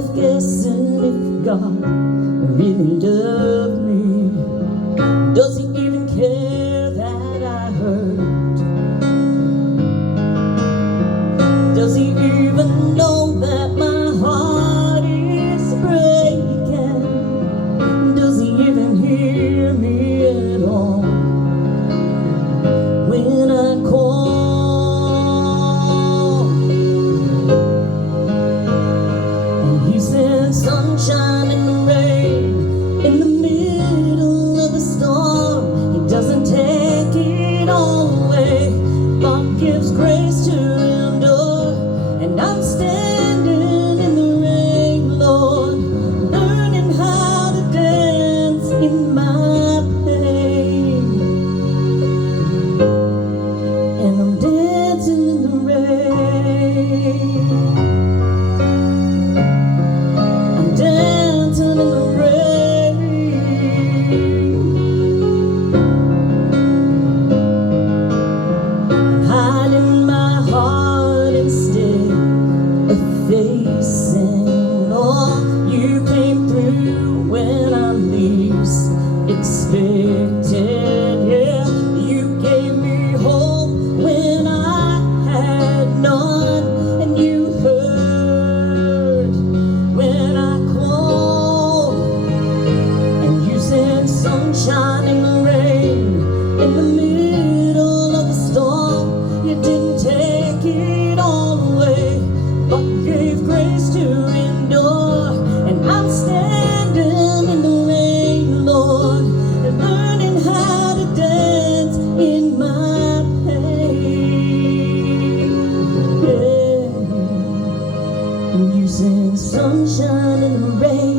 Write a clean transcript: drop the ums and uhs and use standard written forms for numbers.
left guessing if God really loved me. Does he even care that I hurt? Does he even know that my heart is breaking? Does he even hear me at all when I call? And he sends sunshine and rain in the middle of the storm. He doesn't take it all away, but gives grace to endure. And I'm standing in the rain, Lord, learning how to dance in my pain. And I'm dancing in the rain. I'm dancing in the rain. I'm hiding my heart instead of facing. Oh, you came through when I least expected. Yeah, you gave me hope when I had none, and you heard when I called. And you sent sunshine in the rain in the middle of the storm. You didn't take it all away, but gave grace to endure. And I'm standing in the rain, Lord, and learning how to dance in my pain. Yeah. And you send sunshine in the rain